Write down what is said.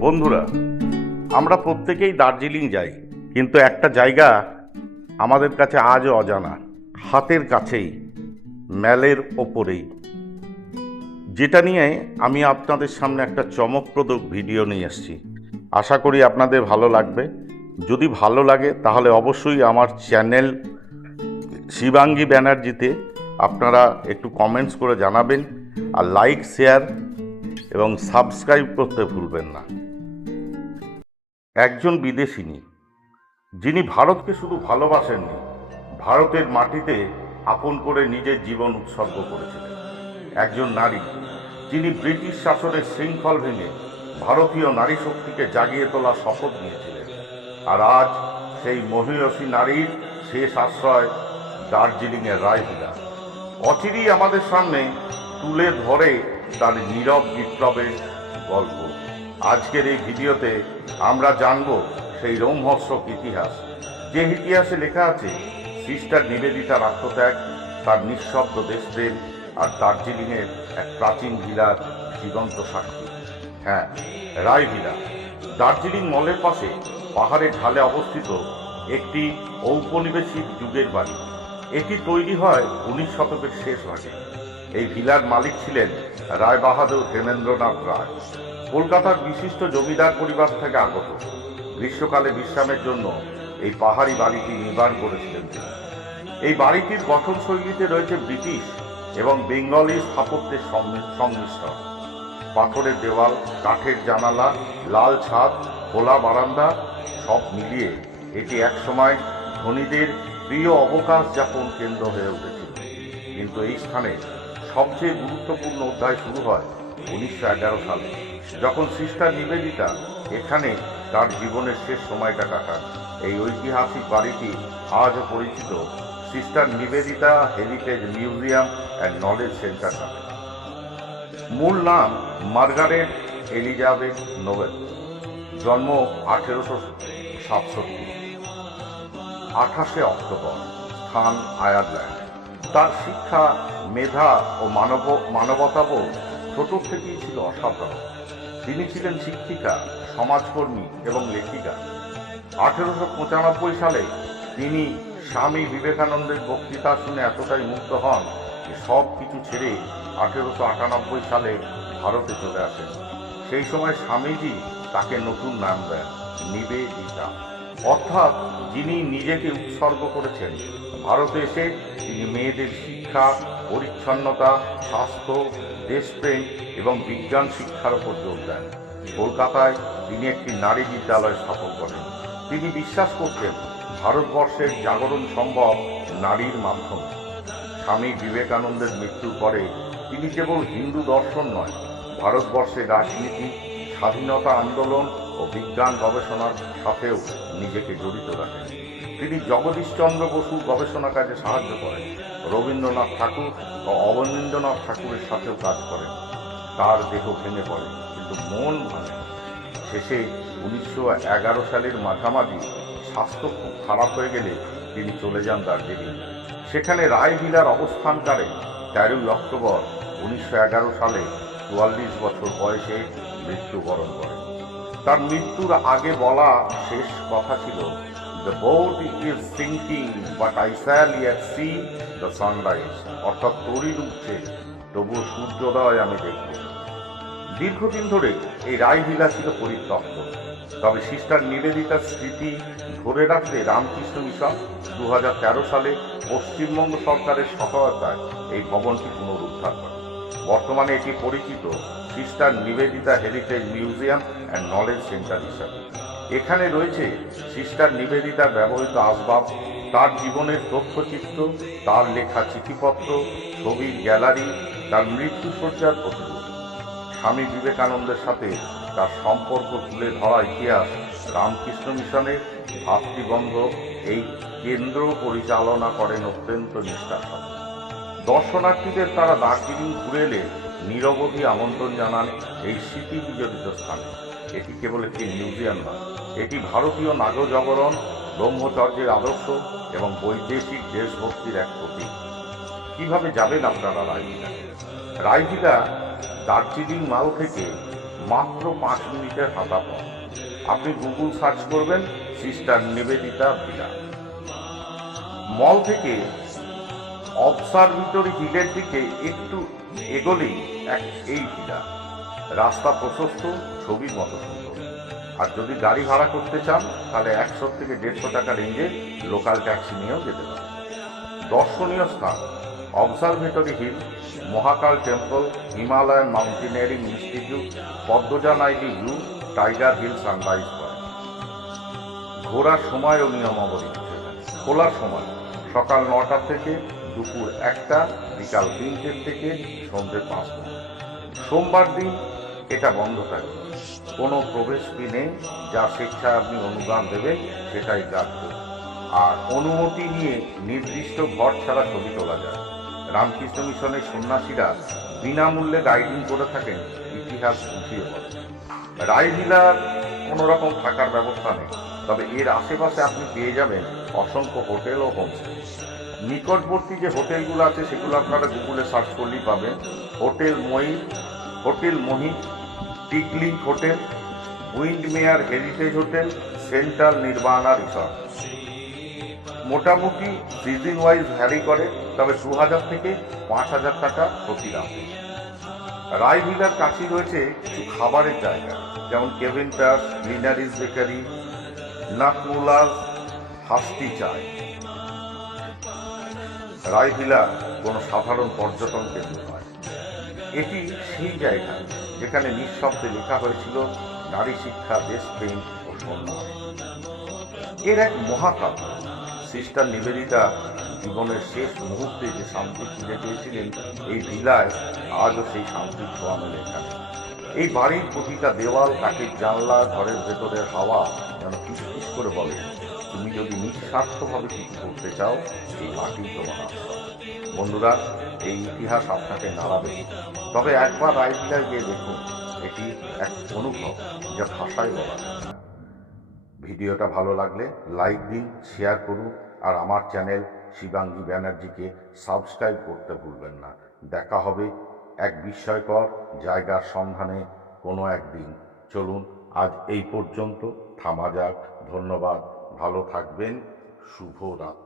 বন্ধুরা, আমরা প্রত্যেকেই দার্জিলিং যাই, কিন্তু একটা জায়গা আমাদের কাছে আজও অজানা, হাতের কাছেই, ম্যালের ওপরেই। যেটা নিয়ে আমি আপনাদের সামনে একটা চমকপ্রদ ভিডিও নিয়ে এসেছি। আশা করি আপনাদের ভালো লাগবে। যদি ভালো লাগে, তাহলে অবশ্যই আমার চ্যানেল শিবাঙ্গী ব্যানার্জিতে আপনারা একটু কমেন্টস করে জানাবেন, আর লাইক শেয়ার এবং সাবস্ক্রাইব করতে ভুলবেন না। একজন বিদেশিনী, যিনি ভারতকে শুধু ভালোবাসেননি, ভারতের মাটিতে আপন করে নিজের জীবন উৎসর্গ করেছিলেন। একজন নারী, যিনি ব্রিটিশ শাসনের শৃঙ্খল ভেঙে ভারতীয় নারী শক্তিকে জাগিয়ে তোলার শপথ নিয়েছিলেন। আর আজ সেই মহিয়সী নারীর শেষ আশ্রয় দার্জিলিংয়ের রায়ভিলা অচিরেই আমাদের সামনে তুলে ধরে তার নীরব বিপ্লবের গল্প। আজকের এই ভিডিওতে আমরা জানব সেই রোমহর্ষক ইতিহাস। যে ইতিহাসে লেখা আছে, সিস্টার নিবেদিতার আত্মত্যাগ তার নিঃশব্দ দেশপ্রেম আর দার্জিলিংয়ের এক প্রাচীন ভিলার জীবন্ত সাক্ষী। হ্যাঁ রায় ভিলা দার্জিলিং মলের পাশে পাহাড়ের ঢালে অবস্থিত একটি ঔপনিবেশিক যুগের বাড়ি। এটি তৈরি হয় উনিশ শতকের শেষ ভাগে। এই ভিলার মালিক ছিলেন রায় বাহাদুর হেমেন্দ্রনাথ রায়। কলকাতার বিশিষ্ট জমিদার পরিবার থেকে আগত। গ্রীষ্মকালে বিশ্রামের জন্য এই পাহাড়ি বাড়িটি নির্মাণ করেছিলেন তিনি। এই বাড়িটির গঠনশৈলীতে রয়েছে ব্রিটিশ এবং বেঙ্গলি স্থাপত্যের সংমিশ্রণ। পাথরের দেওয়াল, কাঠের জানালা, লাল ছাদ, খোলা বারান্দা, সব মিলিয়ে এটি একসময় ধনীদের প্রিয় অবকাশ যাপন কেন্দ্র হয়ে উঠেছিল। কিন্তু এই স্থানে সবচেয়ে গুরুত্বপূর্ণ অধ্যায় শুরু হয় উনিশশো এগারো সালে, যখন সিস্টার নিবেদিতা এখানে তার জীবনের শেষ সময়টা কাটান, এই ঐতিহাসিক বাড়িটি আজও পরিচিত sister Nivedita heritage museum and knowledge centre নামে। মূল নাম মার্গারেট এলিজাবেথ নোবেল, জন্ম আঠেরোশো সাতষট্টি, আঠাশে অক্টোবর, স্থান আয়ারল্যান্ড। তার শিক্ষা, মেধা ও মানব, মানবতাবোধ ছোট থেকেই ছিল অসাধারণ। তিনি ছিলেন শিক্ষিকা, সমাজকর্মী এবং লেখিকা। আঠেরোশো পঁচানব্বই সালে তিনি স্বামী বিবেকানন্দের বক্তৃতা শুনে এতটাই মুগ্ধ হন যে সব কিছু ছেড়ে আঠেরোশো আটানব্বই সালে ভারতে চলে আসেন। সেই সময় স্বামীজি তাকে নতুন নাম দেন, নিবেদিতা। অর্থাৎ যিনি নিজেকে উৎসর্গ করেছেন, ভারতে এসে তিনি মেয়েদের শিক্ষা, পরিচ্ছন্নতা, স্বাস্থ্য, দেশপ্রেম এবং বিজ্ঞান শিক্ষার উপর জোর দেন। কলকাতায় তিনি একটি নারী বিদ্যালয় স্থাপন করেন। তিনি বিশ্বাস করতেন ভারতবর্ষের জাগরণ সম্ভব নারীর মাধ্যমে। স্বামী বিবেকানন্দের মৃত্যুর পরে তিনি কেবল হিন্দু দর্শন নয়, ভারতবর্ষের রাজনীতি, স্বাধীনতা আন্দোলন ও বিজ্ঞান গবেষণার সাথেও নিজেকে জড়িত রাখেন তিনি জগদীশচন্দ্র বসু গবেষণা কাজে সাহায্য করেন। রবীন্দ্রনাথ ঠাকুর ও অবনীন্দ্রনাথ ঠাকুরের সাথেও কাজ করেন। তার দেহ ভেঙে পড়ে, কিন্তু মন ভাঙে। শেষে উনিশশো এগারো সালের মাঝামাঝি স্বাস্থ্য খুব খারাপ হয়ে গেলে তিনি চলে যান দার্জিলিং। সেখানে রায় ভিলার অবস্থানকালে তেরোই অক্টোবর উনিশশো এগারো সালে চুয়াল্লিশ বছর বয়সে মৃত্যুবরণ করেন। তার মৃত্যুর আগে বলা শেষ কথা ছিল the boat is sinking but I shall year see the sunrise অর্থাৎ তরির উঠছে, তবুও সূর্যোদয় আমি দেখব। দীর্ঘদিন ধরে এই রায়ভিলা ছিল পরিত্যক্ত। তবে সিস্টার নিবেদিতার স্মৃতি ধরে রাখতে রামকৃষ্ণ মিশন দু হাজার তেরো সালে পশ্চিমবঙ্গ সরকারের সহায়তায় এই ভবনটি পুনরুদ্ধার করে। বর্তমানে এটি পরিচিত sister Nivedita heritage museum and knowledge centre হিসাবে। এখানে রয়েছে সিস্টার নিবেদিতার ব্যবহৃত আসবাব, তার জীবনের তথ্যচিত্র, তার লেখা চিঠিপত্র, ছবির গ্যালারি, তার মৃত্যুসজ্জার প্রতিরূপ। স্বামী বিবেকানন্দের সাথে তার সম্পর্ক তুলে ধরা ইতিহাস, রামকৃষ্ণ মিশনের ভাতৃবন্ধ, এই কেন্দ্র পরিচালনা করেন অত্যন্ত নিষ্ঠার সাথে দর্শনার্থীদের তারা দার্জিলিং ঘুরে এলে নিরবধি আমন্ত্রণ জানান এই স্মৃতি বিজড়িত স্থানে। এটি কেবল একটি মিউজিয়াম নয় এটি ভারতীয় নাগজাগরণ, ব্রহ্মচর্যের আদর্শ এবং বৈদেশিক দেশভক্তির এক প্রতীক। কীভাবে যাবেন আপনারা রায়ভিলা রায়ভিলা দার্জিলিং মাল থেকে মাত্র পাঁচ মিনিটের হাঁটা পথ আপনি গুগল সার্চ করবেন, সিস্টার নিবেদিতা ভিলা। মল থেকে অবসারভিটরি হিলের দিকে একটু এগোলেই এক এই ভিলা রাস্তা প্রশস্ত ছবির মতো সুন্দর। আর যদি গাড়ি ভাড়া করতে চান, তাহলে একশো থেকে দেড়শো টাকা রেঞ্জে লোকাল ট্যাক্সি নিয়েও যেতে পারেন। দর্শনীয় স্থান observatory hill, Mahakal temple, Himalayan mountaineering institute, Padmaja Naidu view, tiger hill sunrise point. ঘোরার সময় ও নিয়মাবলী। খোলার সময়, সকাল নটা থেকে দুপুর একটা, বিকাল তিনটের থেকে সন্ধ্যে পাঁচটা। সোমবার দিন এটা বন্ধ থাকে। কোনো প্রবেশ ফি নেই, যা স্বেচ্ছায় আপনি অনুদান দেবে সেটাই গ্রাহ্য আর অনুমতি নিয়ে নির্দিষ্ট ঘর ছাড়া ছবি তোলা যায়। রামকৃষ্ণ মিশনের সন্ন্যাসীরা বিনামূল্যে গাইডিং করে থাকেন, ইতিহাস বুঝিয়ে বলে। রায়ভিলার কোনো রকম থাকার ব্যবস্থা নেই। তবে এর আশেপাশে আপনি পেয়ে যাবেন অসংখ্য হোটেল ও হোমস্টে নিকটবর্তী যে হোটেলগুলো আছে, সেগুলো আপনারা গুগলে সার্চ করলেই পাবেন। হোটেল মই হোটেল মহি tickling hotel Windamere heritage hotel, central Nirvana resort. মোটামুটি সিজন ওয়াইজ ভ্যারি করে, তবে দু হাজার থেকে পাঁচ হাজার টাকা প্রতি রাতে। রায়ভিলার কাছেই রয়েছে কিছু খাবারের জায়গা, যেমন কেভিন প্যাস লিনারিস বেকারি নাকমুলার হাস্তি চায়। রায়ভিলা কোনো সাধারণ পর্যটন কেন্দ্র নয়। এটি সেই জায়গা যেখানে নিঃশব্দে লেখা হয়েছিল, নারী শিক্ষা দেশপ্রেম ও সম্মান। এর এক মহাকাব্য, সিস্টার নিবেদিতা জীবনের শেষ মুহূর্তে যে শান্তি ফিরে পেয়েছিলেন, এই ভিলায় আজও সেই শান্তির ছোঁয়া মেলে এখানে। এই বাড়ির প্রতিটা দেওয়াল, কাঠের জানলা, ঘরের ভেতরের হাওয়া যেন ফিসফিস করে বলে। তুমি যদি নিঃস্বার্থভাবে কিছু করতে চাও, এই মাটি তোমার আশ্রয় বন্ধুরা, এই ইতিহাস আপনাকে নাড়াবে। তবে একবার রায়ভিলায় গিয়ে দেখুন, এটি এক অনুভব যা ভাষায় বলা ভিডিওটা ভালো লাগলে লাইক দিন, শেয়ার করুন, আর আমার চ্যানেল শিবাঙ্গী ব্যানার্জিকে সাবস্ক্রাইব করতে ভুলবেন না। দেখা হবে এক বিস্ময়কর জায়গার সন্ধানে কোনো একদিন। চলুন, আজ এই পর্যন্ত থামা যাক। ধন্যবাদ। ভালো থাকবেন শুভ রাত্রি